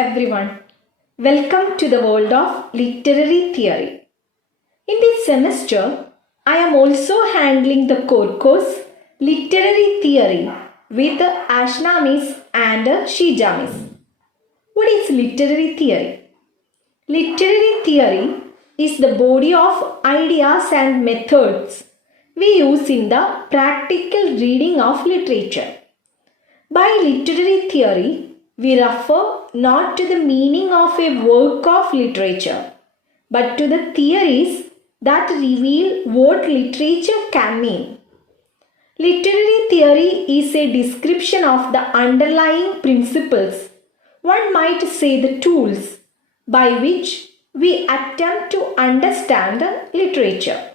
everyone. Welcome to the world of literary theory. In this semester, I am also handling the core course Literary Theory with Ashna Miss and Shija Miss. What is literary theory? Literary theory is the body of ideas and methods we use in the practical reading of literature. By literary theory, we refer not to the meaning of a work of literature, but to the theories that reveal what literature can mean. Literary theory is a description of the underlying principles, one might say the tools, by which we attempt to understand literature.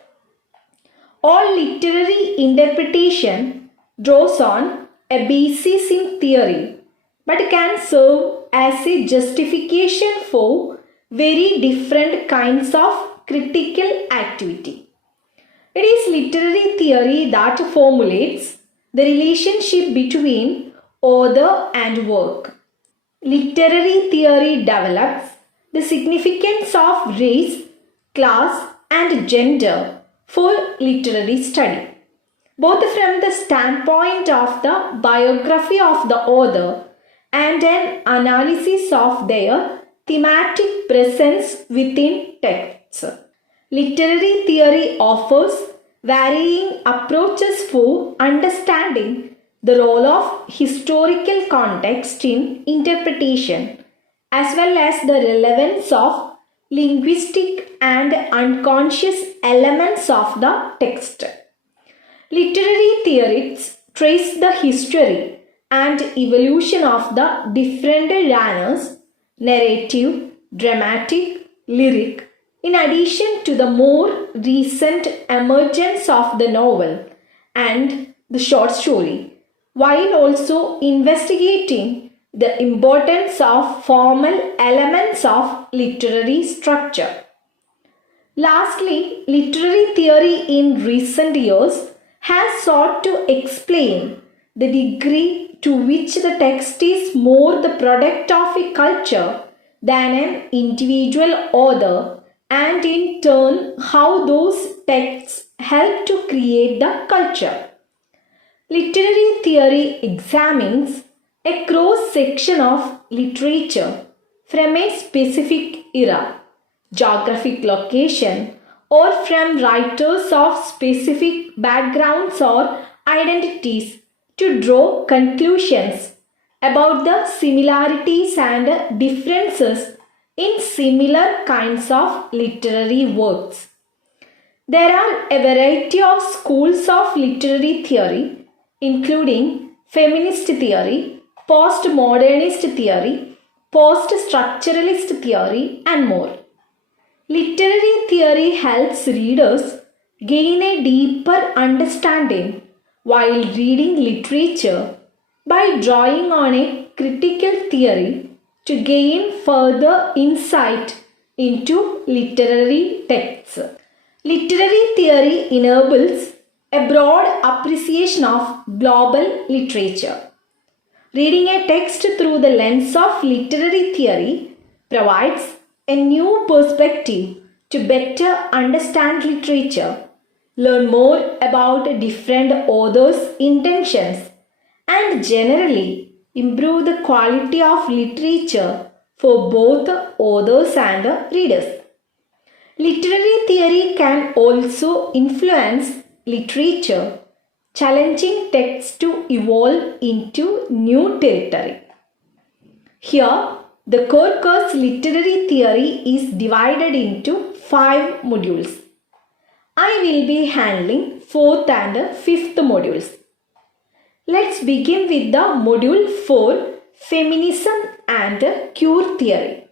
All literary interpretation draws on a basis in theory, but can serve as a justification for very different kinds of critical activity. It is literary theory that formulates the relationship between author and work. Literary theory develops the significance of race, class, and gender for literary study, both from the standpoint of the biography of the author and an analysis of their thematic presence within texts. Literary theory offers varying approaches for understanding the role of historical context in interpretation, as well as the relevance of linguistic and unconscious elements of the text. Literary theorists trace the history and evolution of the different genres, narrative, dramatic, lyric, in addition to the more recent emergence of the novel and the short story, while also investigating the importance of formal elements of literary structure. Lastly, literary theory in recent years has sought to explain the degree to which the text is more the product of a culture than an individual author, and in turn how those texts help to create the culture. Literary theory examines a cross-section of literature from a specific era, geographic location, or from writers of specific backgrounds or identities to draw conclusions about the similarities and differences in similar kinds of literary works. There are a variety of schools of literary theory, including feminist theory, postmodernist theory, post-structuralist theory, and more. Literary theory helps readers gain a deeper understanding while reading literature by drawing on a critical theory to gain further insight into literary texts. Literary theory enables a broad appreciation of global literature. Reading a text through the lens of literary theory provides a new perspective to better understand literature, learn more about different authors' intentions, and generally improve the quality of literature for both authors and readers. Literary theory can also influence literature, challenging texts to evolve into new territory. Here, the core course literary theory is divided into 5 modules. I will be handling 4th and 5th modules. Let's begin with the module 4, Feminism and Queer Theory.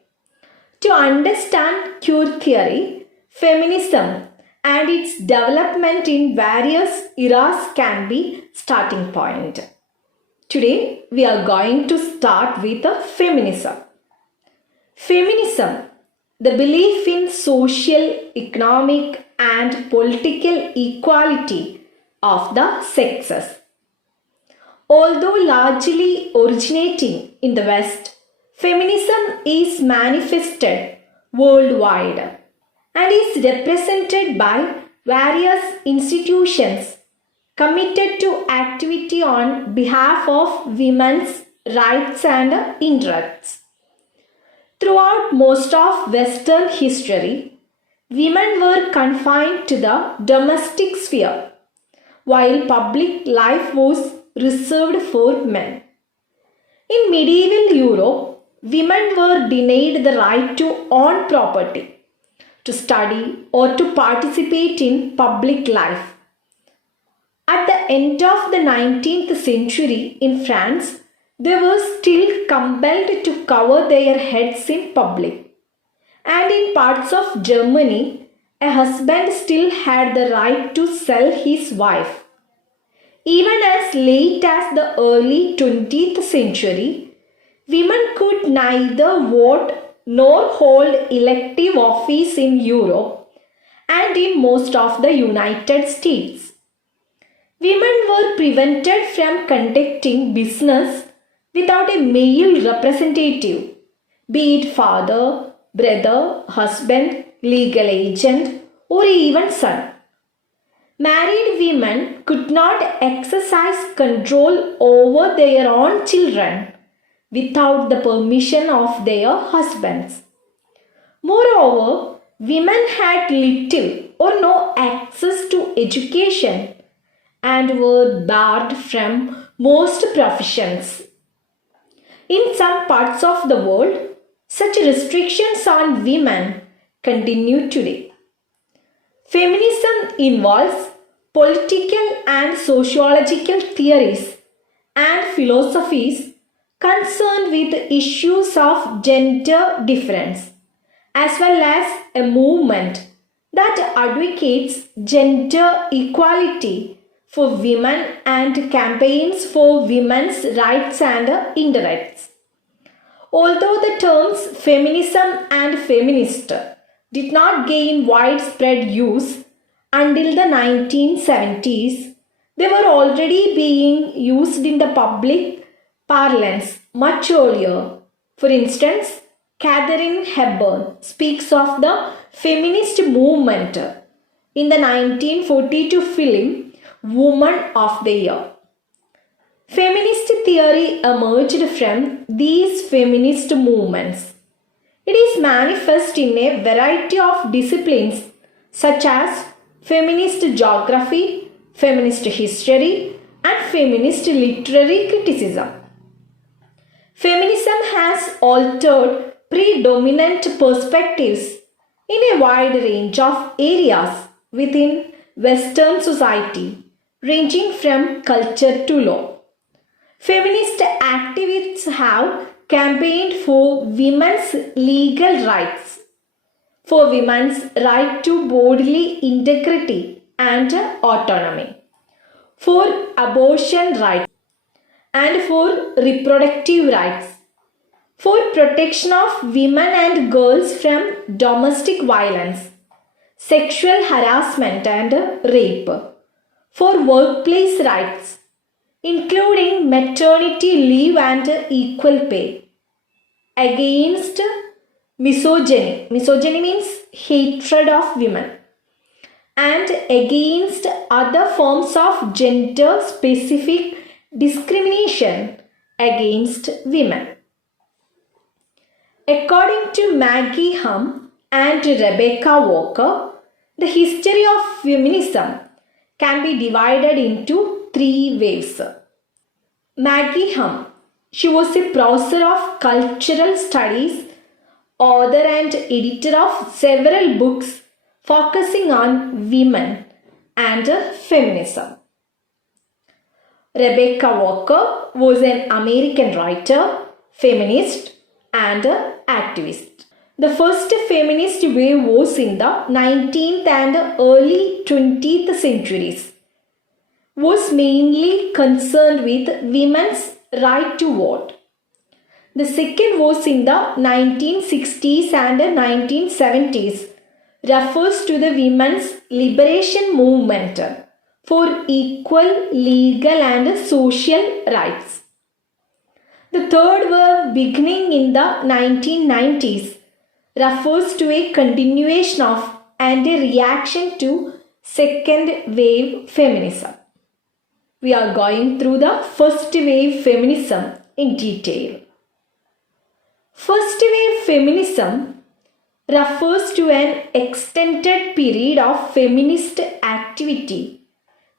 To understand queer theory, feminism and its development in various eras can be starting point. Today, we are going to start with feminism. Feminism, the belief in social, economic, and political equality of the sexes. Although largely originating in the West, feminism is manifested worldwide and is represented by various institutions committed to activity on behalf of women's rights and interests. Throughout most of Western history, women were confined to the domestic sphere, while public life was reserved for men. In medieval Europe, women were denied the right to own property, to study, or to participate in public life. At the end of the 19th century in France, they were still compelled to cover their heads in public. And in parts of Germany, a husband still had the right to sell his wife. Even as late as the early 20th century, women could neither vote nor hold elective office in Europe and in most of the United States. Women were prevented from conducting business without a male representative, be it father, brother, husband, legal agent, or even son. Married women could not exercise control over their own children without the permission of their husbands. Moreover, women had little or no access to education and were barred from most professions. In some parts of the world, such restrictions on women continue today. Feminism involves political and sociological theories and philosophies concerned with issues of gender difference, as well as a movement that advocates gender equality for women and campaigns for women's rights and interests. Although the terms feminism and feminist did not gain widespread use until the 1970s, they were already being used in the public parlance much earlier. For instance, Katharine Hepburn speaks of the feminist movement in the 1942 film Woman of the Year. Feminist theory emerged from these feminist movements. It is manifest in a variety of disciplines such as feminist geography, feminist history, and feminist literary criticism. Feminism has altered predominant perspectives in a wide range of areas within Western society, ranging from culture to law. Feminist activists have campaigned for women's legal rights, for women's right to bodily integrity and autonomy, for abortion rights and for reproductive rights, for protection of women and girls from domestic violence, sexual harassment and rape, for workplace rights, including maternity leave and equal pay, against misogyny. Misogyny means hatred of women, and against other forms of gender-specific discrimination against women. According to Maggie Humm and Rebecca Walker, the history of feminism can be divided into three waves. Maggie Humm, she was a professor of cultural studies, author and editor of several books focusing on women and feminism. Rebecca Walker was an American writer, feminist, and activist. The first feminist wave was in the 19th and early 20th centuries, was mainly concerned with women's right to vote. The second was in the 1960s and 1970s, refers to the women's liberation movement for equal legal and social rights. The third wave, beginning in the 1990s, refers to a continuation of and a reaction to second wave feminism. We are going through the first wave feminism in detail. First wave feminism refers to an extended period of feminist activity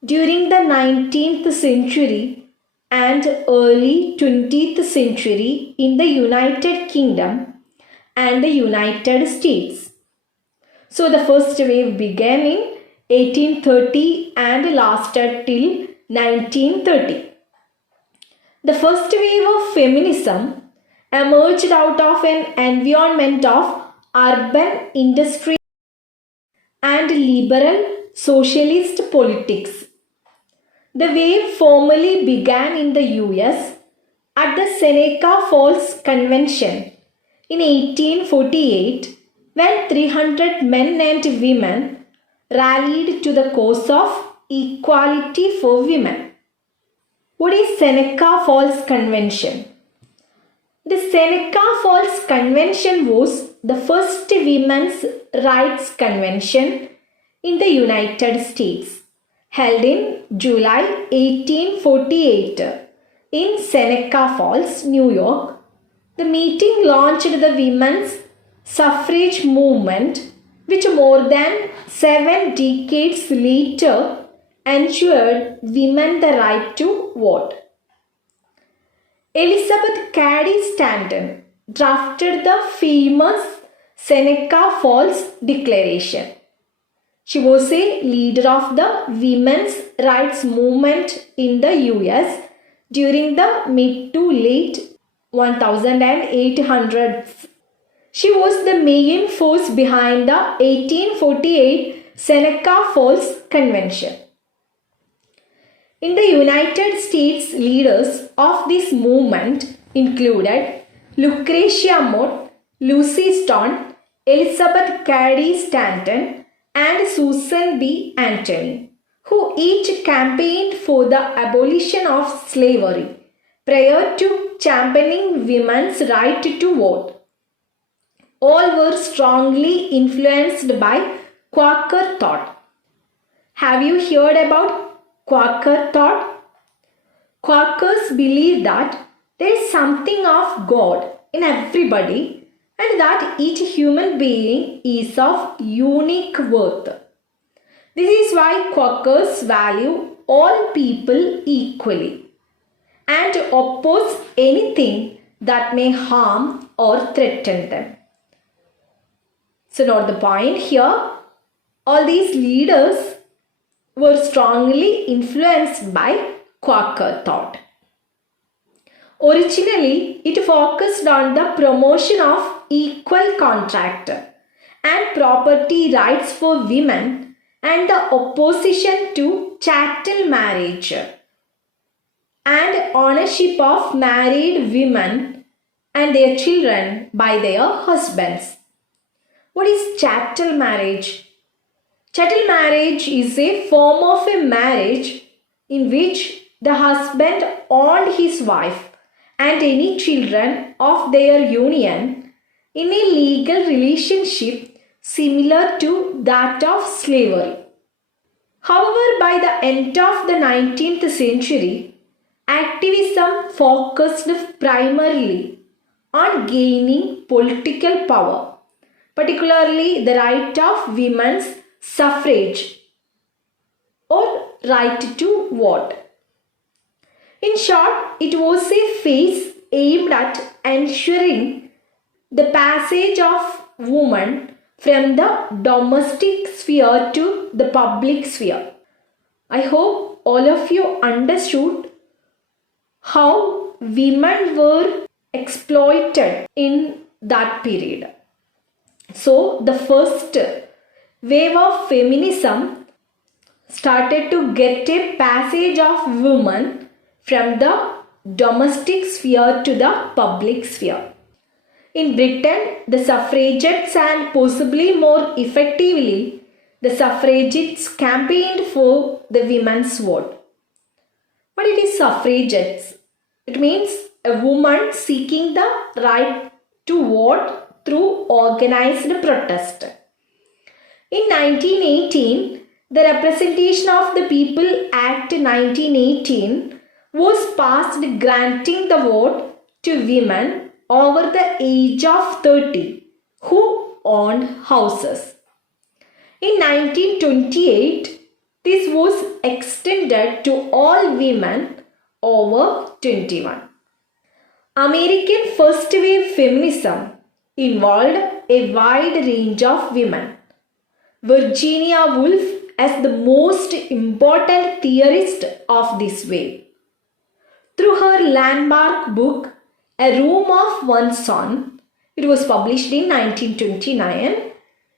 during the 19th century and early 20th century in the United Kingdom and the United States. So the first wave began in 1830 and lasted till 1930. The first wave of feminism emerged out of an environment of urban industry and liberal socialist politics. The wave formally began in the US at the Seneca Falls Convention in 1848 when 300 men and women rallied to the cause of equality for women. What is Seneca Falls Convention? The Seneca Falls Convention was the first women's rights convention in the United States, held in July 1848 in Seneca Falls, New York. The meeting launched the women's suffrage movement, which more than 7 decades later ensured women the right to vote. Elizabeth Cady Stanton drafted the famous Seneca Falls Declaration. She was a leader of the women's rights movement in the US during the mid to late 1800s. She was the main force behind the 1848 Seneca Falls Convention. In the United States, leaders of this movement included Lucretia Mott, Lucy Stone, Elizabeth Cady Stanton, and Susan B. Anthony, who each campaigned for the abolition of slavery prior to championing women's right to vote. All were strongly influenced by Quaker thought. Have you heard about Quaker thought? Quakers believe that there is something of God in everybody and that each human being is of unique worth. This is why Quakers value all people equally and oppose anything that may harm or threaten them. So note the point here, all these leaders were strongly influenced by Quaker thought. Originally, it focused on the promotion of equal contract and property rights for women and the opposition to chattel marriage and ownership of married women and their children by their husbands. What is chattel marriage? Chattel marriage is a form of a marriage in which the husband owned his wife and any children of their union in a legal relationship similar to that of slavery. However, by the end of the 19th century, activism focused primarily on gaining political power, particularly the right of women's suffrage or right to vote. In short, it was a phase aimed at ensuring the passage of women from the domestic sphere to the public sphere. I hope all of you understood how women were exploited in that period. So, the first wave of feminism started to get a passage of women from the domestic sphere to the public sphere. In Britain, the suffragettes and possibly more effectively, the suffragists campaigned for the women's vote. What it is suffragettes? It means a woman seeking the right to vote through organized protest. In 1918, the Representation of the People Act 1918 was passed granting the vote to women over the age of 30 who owned houses. In 1928, this was extended to all women over 21. American first wave feminism involved a wide range of women. Virginia Woolf as the most important theorist of this wave. Through her landmark book, A Room of One's Own, it was published in 1929,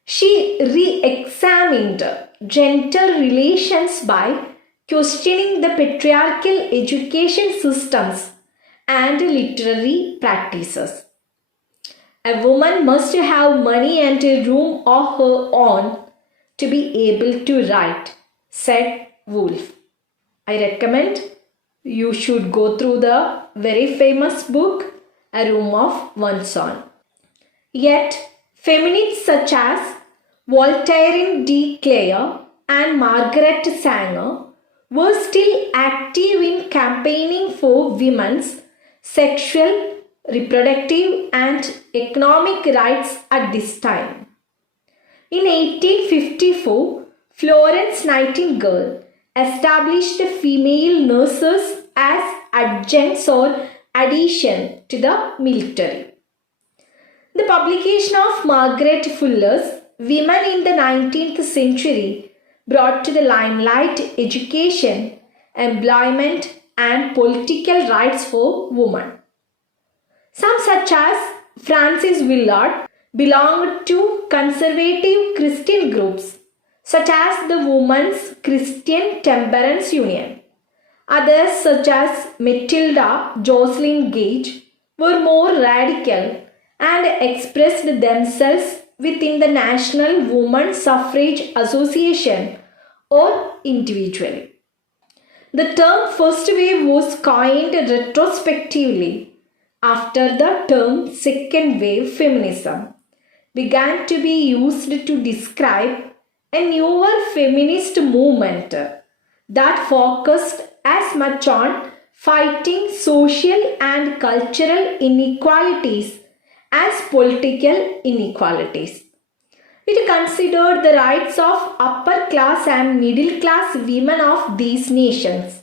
she re-examined gender relations by questioning the patriarchal education systems and literary practices. A woman must have money and a room of her own to be able to write, said Woolf. I recommend you should go through the very famous book, A Room of One's Own. Yet, feminists such as Voltaire de Cleyre and Margaret Sanger were still active in campaigning for women's sexual, reproductive, and economic rights at this time. In 1854, Florence Nightingale established female nurses as adjuncts or addition to the military. The publication of Margaret Fuller's Women in the 19th Century brought to the limelight education, employment, and political rights for women. Some, such as Frances Willard, belonged to conservative Christian groups such as the Women's Christian Temperance Union. Others, such as Matilda Jocelyn Gage, were more radical and expressed themselves within the National Women's Suffrage Association or individually. The term first wave was coined retrospectively after the term second wave feminism began to be used to describe a newer feminist movement that focused as much on fighting social and cultural inequalities as political inequalities. It considered the rights of upper class and middle class women of these nations.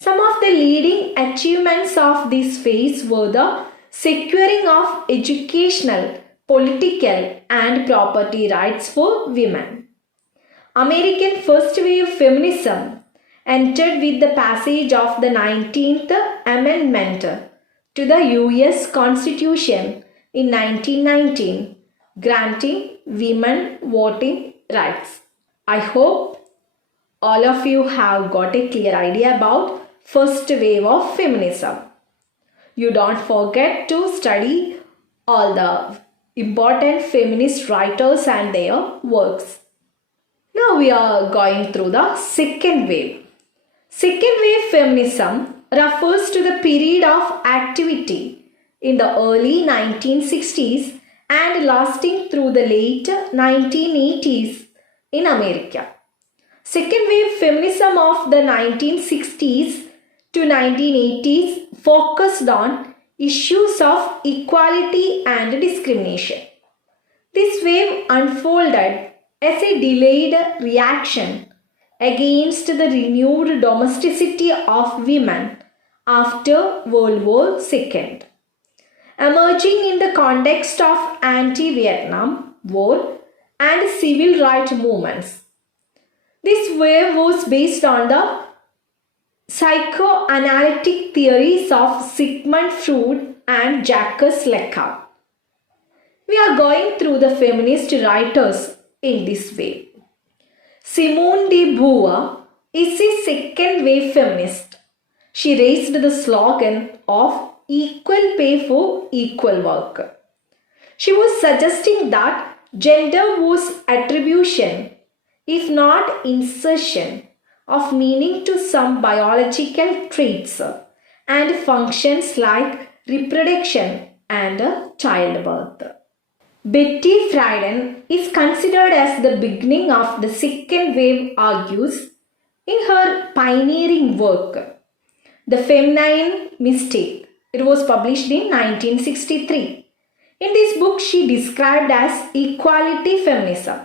Some of the leading achievements of this phase were the securing of educational, political, and property rights for women. American first wave feminism entered with the passage of the 19th Amendment to the US Constitution in 1919, granting women voting rights. I hope all of you have got a clear idea about first wave of feminism. You don't forget to study all the important feminist writers and their works. Now we are going through the second wave. Second wave feminism refers to the period of activity in the early 1960s and lasting through the late 1980s in America. Second wave feminism of the 1960s to 1980s focused on issues of equality and discrimination. This wave unfolded as a delayed reaction against the renewed domesticity of women after World War II, emerging in the context of anti-Vietnam War and civil rights movements. This wave was based on the psychoanalytic theories of Sigmund Freud and Jacques Lacan. We are going through the feminist writers in this way. Simone de Beauvoir is a second wave feminist. She raised the slogan of equal pay for equal work. She was suggesting that gender was attribution, if not insertion, of meaning to some biological traits and functions like reproduction and childbirth. Betty Friedan is considered as the beginning of the second wave, argues in her pioneering work, The Feminine Mystique. It was published in 1963. In this book, she described as equality feminism.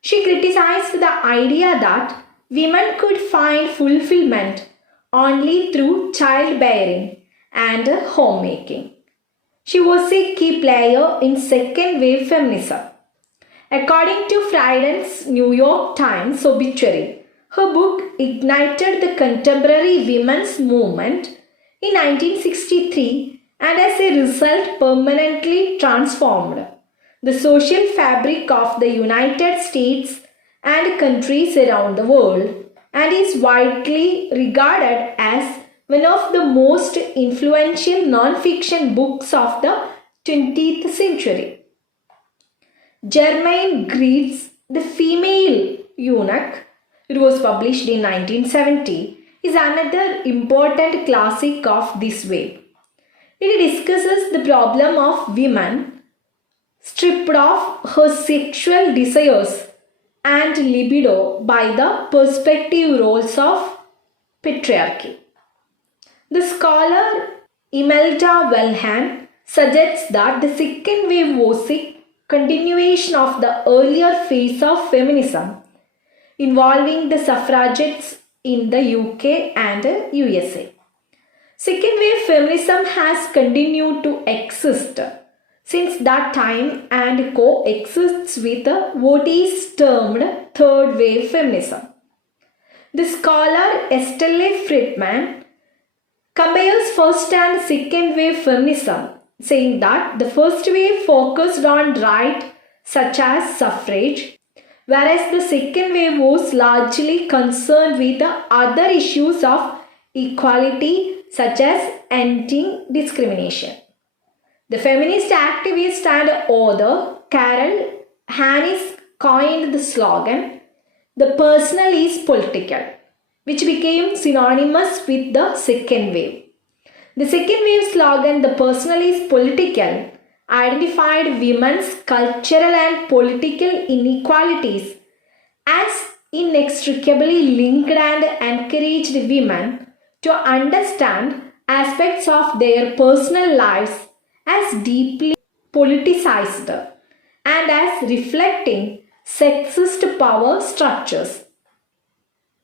She criticized the idea that women could find fulfillment only through childbearing and homemaking. She was a key player in second wave feminism. According to Friedan's New York Times obituary, her book ignited the contemporary women's movement in 1963 and as a result permanently transformed the social fabric of the United States and countries around the world, and is widely regarded as one of the most influential non-fiction books of the 20th century. Germaine Greer's The Female Eunuch, it was published in 1970, is another important classic of this wave. It discusses the problem of women stripped of her sexual desires and libido by the perspective roles of patriarchy. The scholar Imelda Wellhahn suggests that the second wave was a continuation of the earlier phase of feminism involving the suffragettes in the UK and USA. Second wave feminism has continued to exist since that time and coexists with what is termed third wave feminism. The scholar Estelle Friedman compares first and second wave feminism, saying that the first wave focused on rights such as suffrage, whereas the second wave was largely concerned with the other issues of equality such as ending discrimination. The feminist activist and author Carol Hannis coined the slogan, "The personal is political," which became synonymous with the second wave. The second wave slogan, "The personal is political," identified women's cultural and political inequalities as inextricably linked and encouraged women to understand aspects of their personal lives as deeply politicized and as reflecting sexist power structures.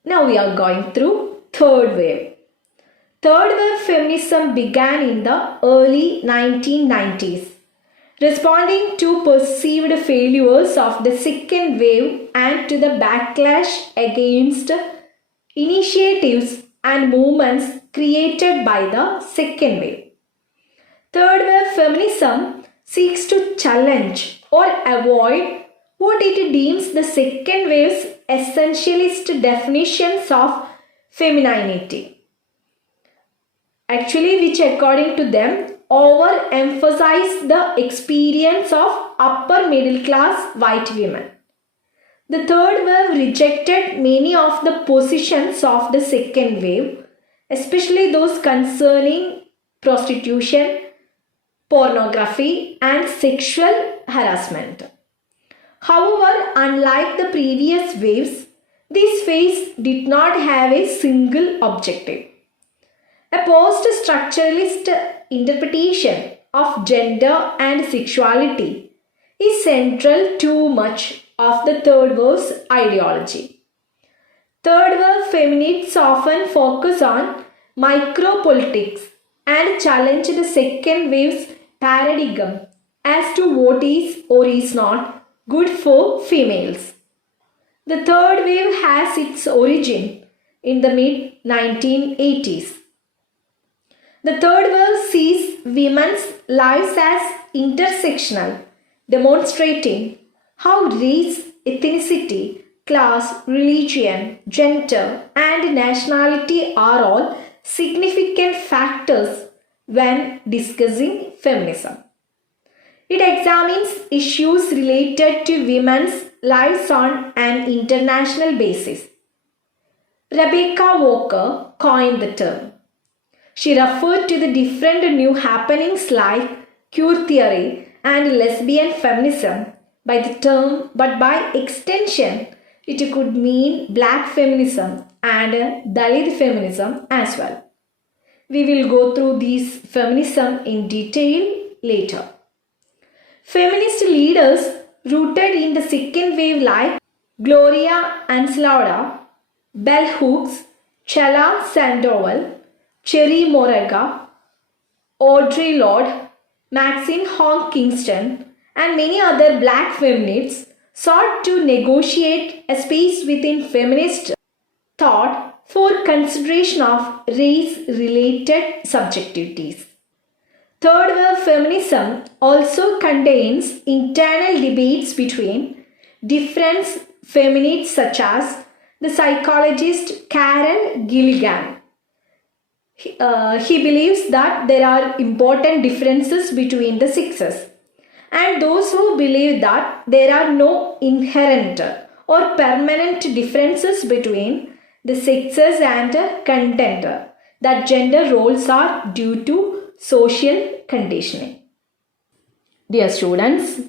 Now we are going through third wave. Third wave feminism began in the early 1990s, responding to perceived failures of the second wave and to the backlash against initiatives and movements created by the second wave. Third wave feminism seeks to challenge or avoid what it deems the second wave's essentialist definitions of femininity, which according to them overemphasize the experience of upper middle class white women. The third wave rejected many of the positions of the second wave, especially those concerning prostitution, pornography, and sexual harassment. However, unlike the previous waves, this phase did not have a single objective. A post-structuralist interpretation of gender and sexuality is central to much of the third wave's ideology. Third wave feminists often focus on micropolitics and challenge the second wave's paradigm as to what is or is not good for females. The third wave has its origin in the mid-1980s. The third wave sees women's lives as intersectional, demonstrating how race, ethnicity, class, religion, gender, and nationality are all significant factors when discussing feminism. It examines issues related to women's lives on an international basis. Rebecca Walker coined the term. She referred to the different new happenings like queer theory and lesbian feminism by the term, but by extension, it could mean black feminism and Dalit feminism as well. We will go through these feminism in detail later. Feminist leaders rooted in the second wave like Gloria Ancelotta, Bell Hooks, Chella Sandoval, Cherry Moraga, Audre Lorde, Maxine Hong Kingston, and many other black feminists sought to negotiate a space within feminist thought for consideration of race-related subjectivities. Third wave feminism also contains internal debates between different feminists such as the psychologist Karen Gilligan. He believes that there are important differences between the sexes, and those who believe that there are no inherent or permanent differences between the sexes and content, that gender roles are due to social conditioning. Dear students,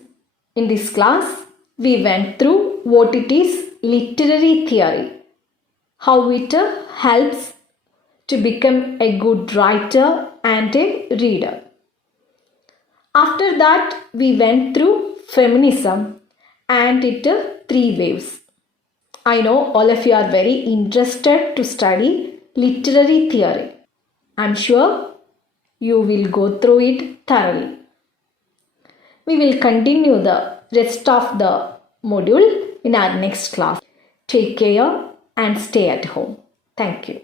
in this class we went through what it is literary theory, how it helps to become a good writer and a reader. After that we went through feminism and its three waves. I know all of you are very interested to study literary theory. I'm sure you will go through it thoroughly. We will continue the rest of the module in our next class. Take care and stay at home. Thank you.